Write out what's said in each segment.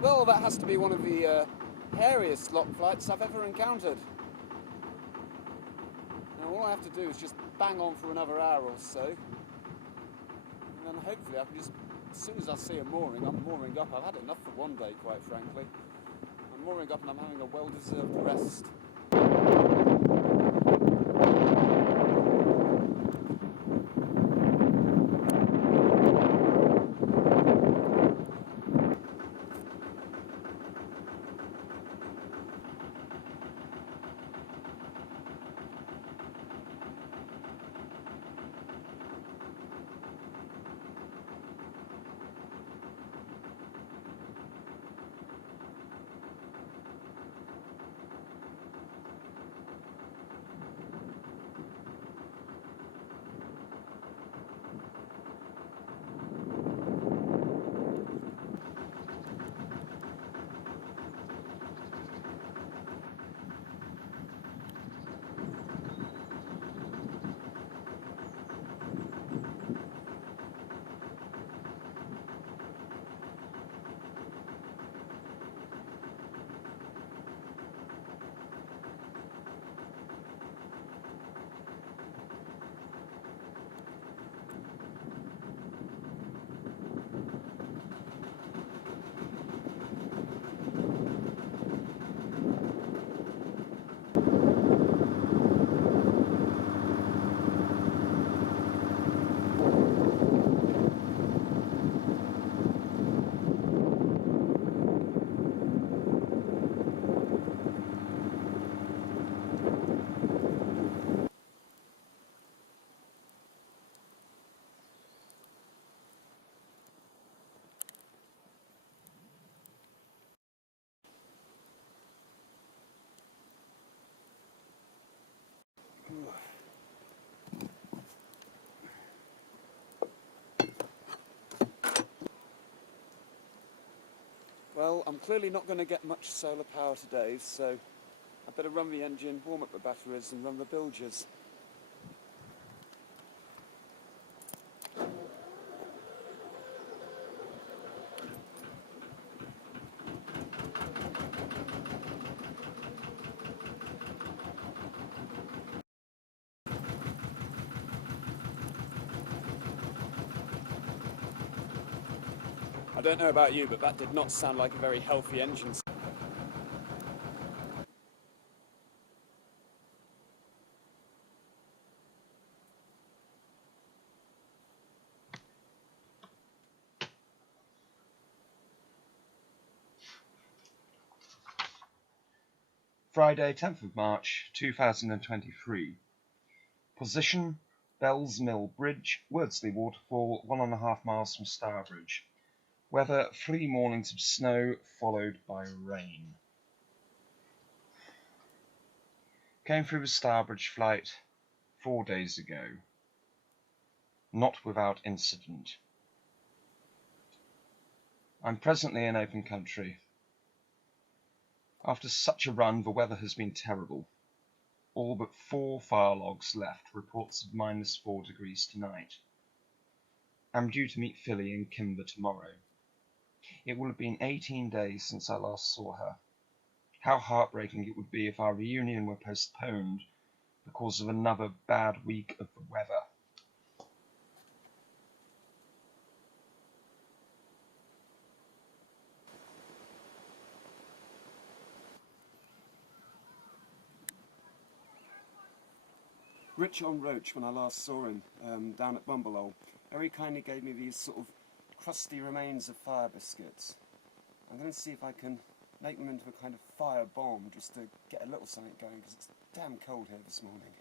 Well, that has to be one of the hairiest lock flights I've ever encountered. Now all I have to do is just bang on for another hour or so, and then hopefully I can just, as soon as I see a mooring, I'm mooring up. I've had enough for one day, quite frankly. I'm mooring up and I'm having a well-deserved rest. Well, I'm clearly not going to get much solar power today, so I better run the engine, warm up the batteries and run the bilges. I don't know about you, but that did not sound like a very healthy engine. Friday, 10th of March, 2023. Position, Bells Mill Bridge, Wordsley Waterfall, 1.5 miles from Stourbridge. Weather, 3 mornings of snow, followed by rain. Came through the Stourbridge flight 4 days ago. Not without incident. I'm presently in open country. After such a run, the weather has been terrible. All but 4 fire logs left, reports of -4 degrees tonight. I'm due to meet Philly in Kinver tomorrow. It will have been 18 days since I last saw her. How heartbreaking it would be if our reunion were postponed because of another bad week of the weather. Rich on Roach, when I last saw him down at Bumblehole, very kindly gave me these sort of crusty remains of fire biscuits. I'm going to see if I can make them into a kind of fire bomb just to get a little something going, because it's damn cold here this morning.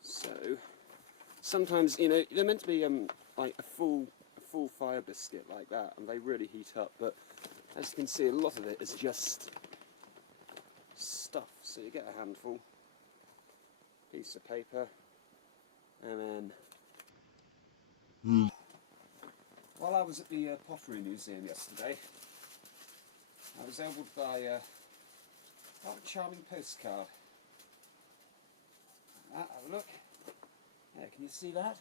So, sometimes, you know, they're meant to be like a full full fire biscuit like that, and they really heat up, but as you can see, a lot of it is just stuff. So you get a handful, piece of paper, and then while I was at the Pottery Museum yesterday, I was able to buy a rather charming postcard. Have a look. There, can you see that?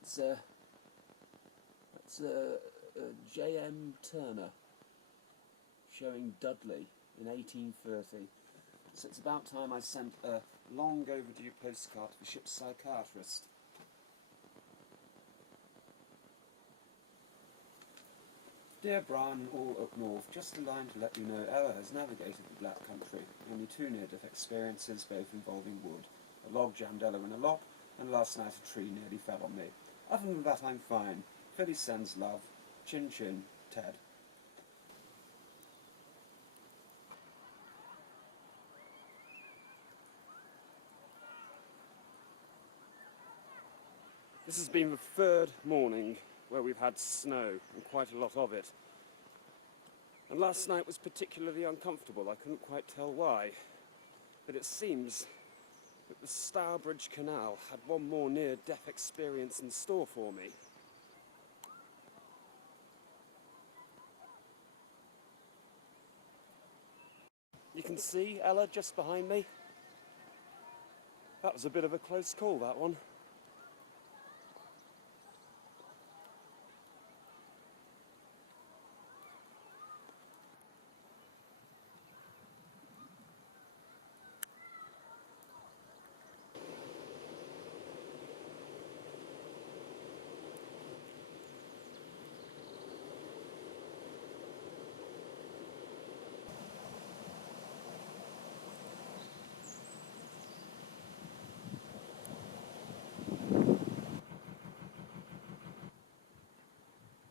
That's J.M. Turner showing Dudley in 1830. So it's about time I sent a long overdue postcard to the ship's psychiatrist. Dear Brian, all up north, just a line to let you know Ella has navigated the Black Country. Only 2 near-death experiences, both involving wood. A log jammed Ella in a lock, and last night a tree nearly fell on me. Other than that, I'm fine. Philly sends love. Chin chin, Ted. This has been the 3rd morning where we've had snow, and quite a lot of it. And last night was particularly uncomfortable. I couldn't quite tell why. But it seems that the Stourbridge Canal had one more near-death experience in store for me. You can see Ella just behind me. That was a bit of a close call, that one.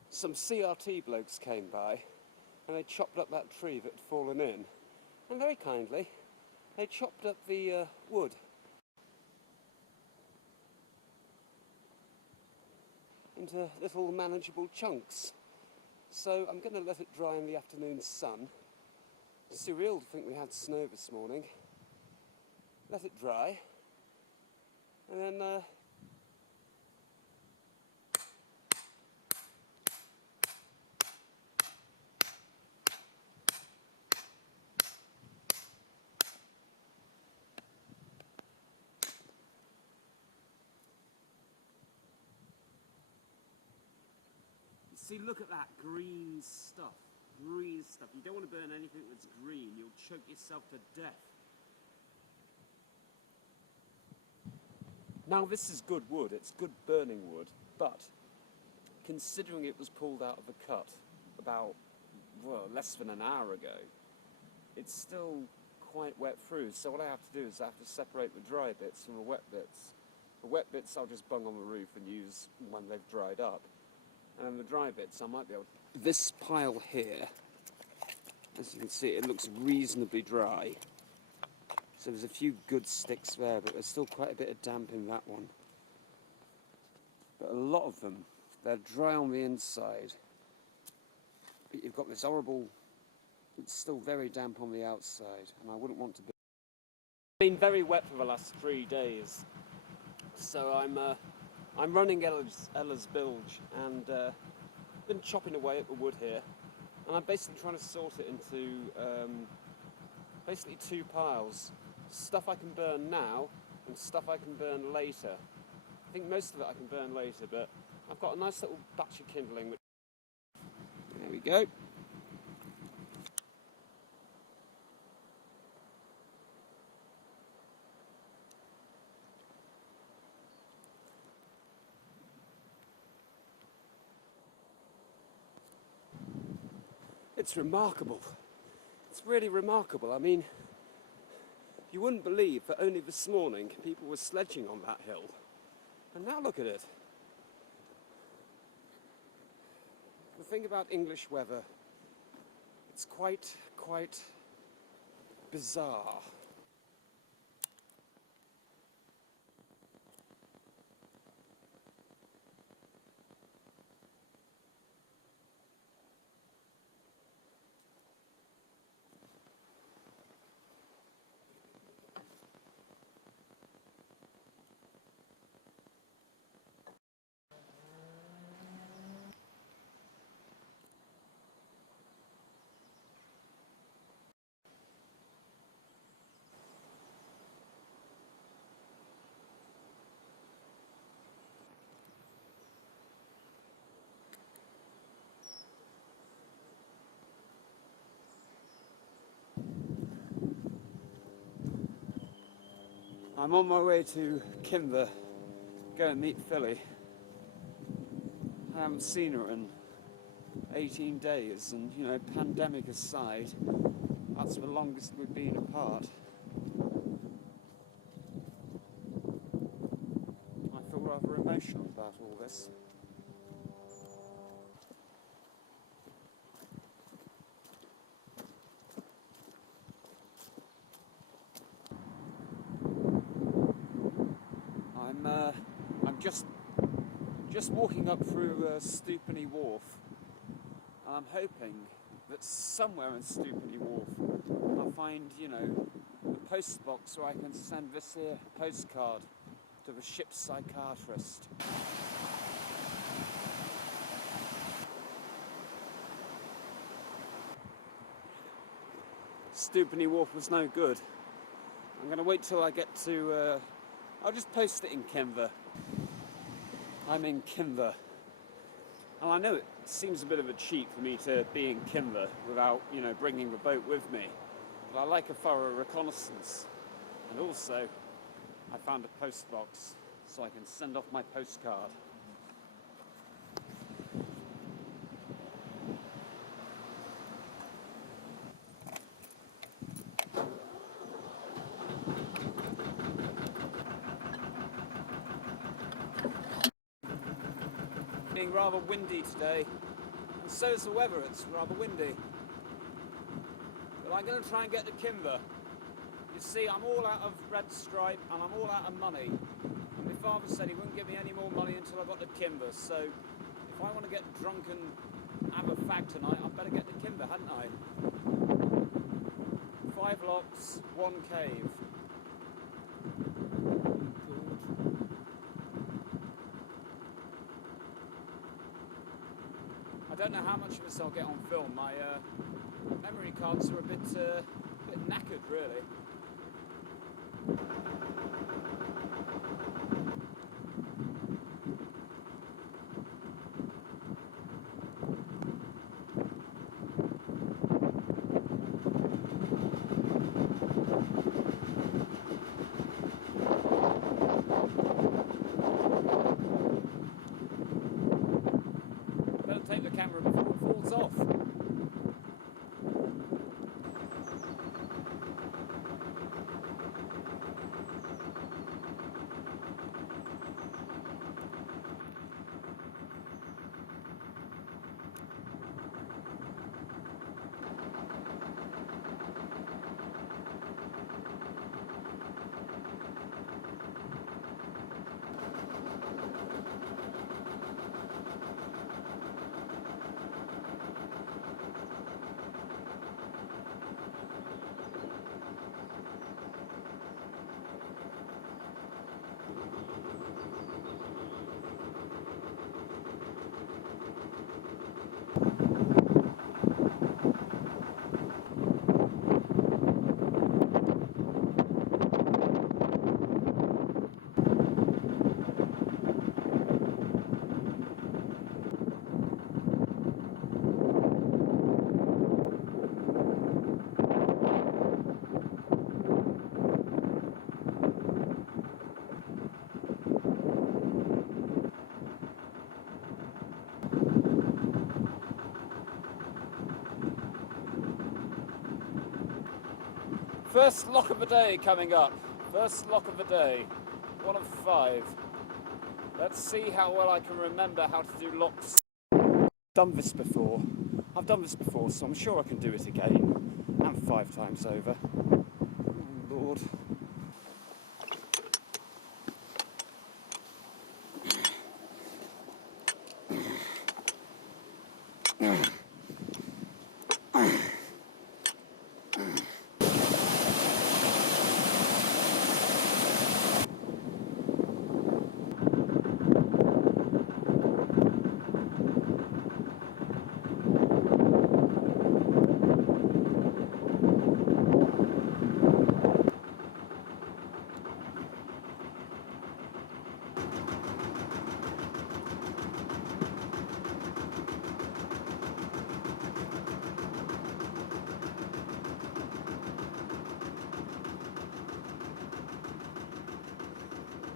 Some CRT blokes came by and they chopped up that tree that had fallen in. And very kindly, they chopped up the wood. Into little manageable chunks. So I'm going to let it dry in the afternoon sun. Surreal to think we had snow this morning. Let it dry. And then see, look at that green stuff. Green stuff. You don't want to burn anything that's green. You'll choke yourself to death. Now this is good wood. It's good burning wood. But considering it was pulled out of the cut about, well, less than an hour ago, it's still quite wet through. So what I have to do is I have to separate the dry bits from the wet bits. The wet bits I'll just bung on the roof and use when they've dried up. And the dry bits I might be able to... This pile here, as you can see, it looks reasonably dry. So there's a few good sticks there, but there's still quite a bit of damp in that one. But a lot of them, they're dry on the inside. But you've got this horrible... It's still very damp on the outside, and I wouldn't want to be... It's been very wet for the last 3 days. So I'm running Ella's bilge, and been chopping away at the wood here, and I'm basically trying to sort it into basically 2 piles. Stuff I can burn now, and stuff I can burn later. I think most of it I can burn later, but I've got a nice little batch of kindling. There we go. It's remarkable. It's really remarkable. I mean, you wouldn't believe that only this morning people were sledging on that hill. And now look at it. The thing about English weather, it's quite bizarre. I'm on my way to Kinver, go and meet Philly. I haven't seen her in 18 days, and you know, pandemic aside, that's the longest we've been apart. I feel rather emotional about all this. I'm just walking up through Stourton Wharf, and I'm hoping that somewhere in Stourton Wharf I'll find, you know, the post box where I can send this here postcard to the ship's psychiatrist. Stourton Wharf was no good. I'm going to wait till I get to... I'll just post it in Kinver. I'm in Kinver. And I know it seems a bit of a cheat for me to be in Kinver without, you know, bringing the boat with me. But I like a thorough reconnaissance. And also, I found a post box so I can send off my postcard. Being rather windy today, and so is the weather, it's rather windy. But I'm going to try and get to Kinver. You see, I'm all out of red stripe and I'm all out of money. And my father said he wouldn't give me any more money until I got to Kinver, so if I want to get drunk and have a fag tonight, I'd better get to Kinver, hadn't I? 5 locks, 1 cave. I don't know how much of this I'll get on film. My memory cards are a bit knackered, really. Take the camera before it falls off. First lock of the day coming up. First lock of the day. 1 of 5. Let's see how well I can remember how to do locks. I've done this before, so I'm sure I can do it again. And 5 times over. Oh, Lord.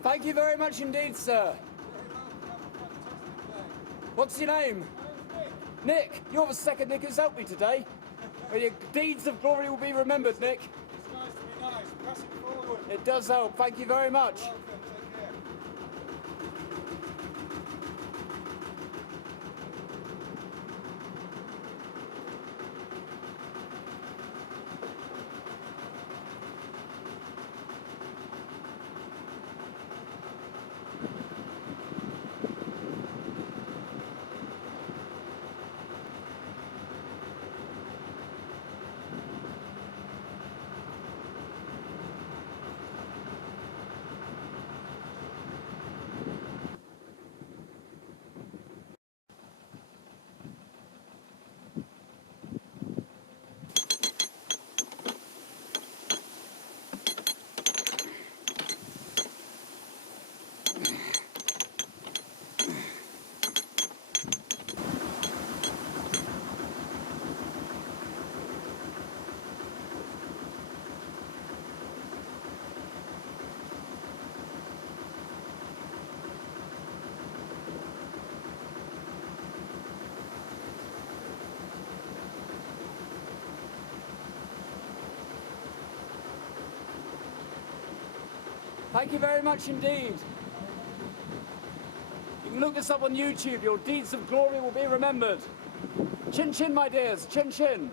Thank you very much indeed, sir. What's your name? Nick. You're the second Nick who's helped me today. Well, your deeds of glory will be remembered, Nick. It's nice to be nice. Pass it forward. It does help. Thank you very much. Welcome. Take care. Thank you very much indeed. You can look this up on YouTube. Your deeds of glory will be remembered. Chin chin, my dears. Chin chin.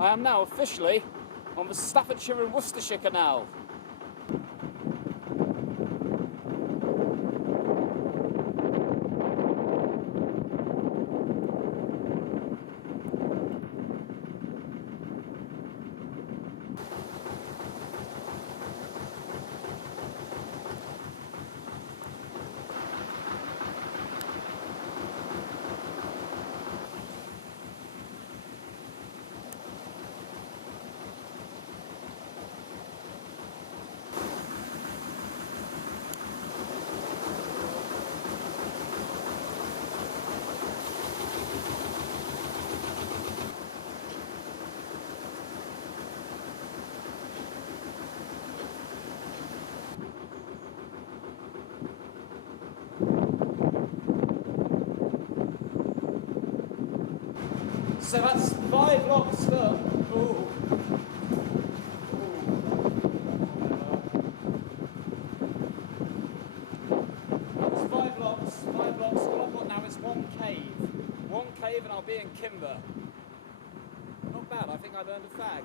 I am now officially on the Staffordshire and Worcestershire Canal. So that's 5 locks up. Ooh. That was 5 locks. 5 locks. All I've got now is 1 cave. 1 cave and I'll be in Kinver. Not bad. I think I've earned a fag.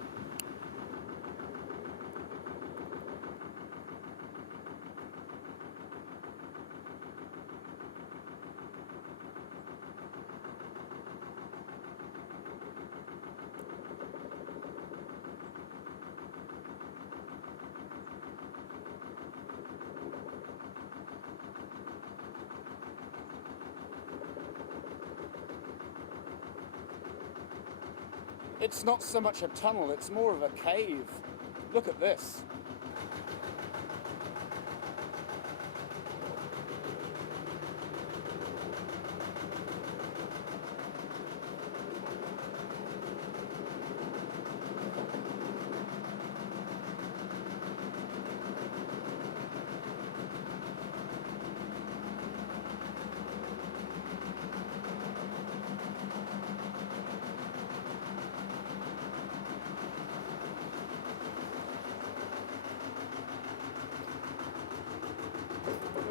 It's not so much a tunnel, it's more of a cave. Look at this.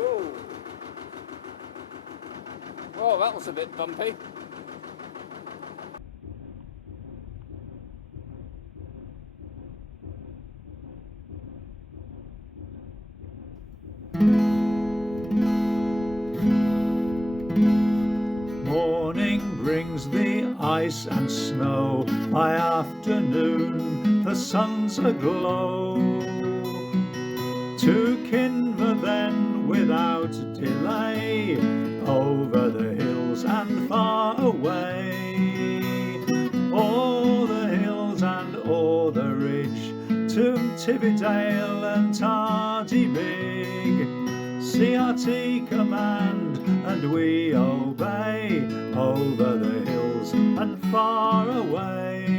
Ooh. Well, that was a bit bumpy. Morning brings the ice and snow, by afternoon the sun's aglow. To Kinver then without delay, over the hills and far away. O'er the hills and o'er the ridge, to Tividale and Tardy Big. CRT command and we obey, over the hills and far away.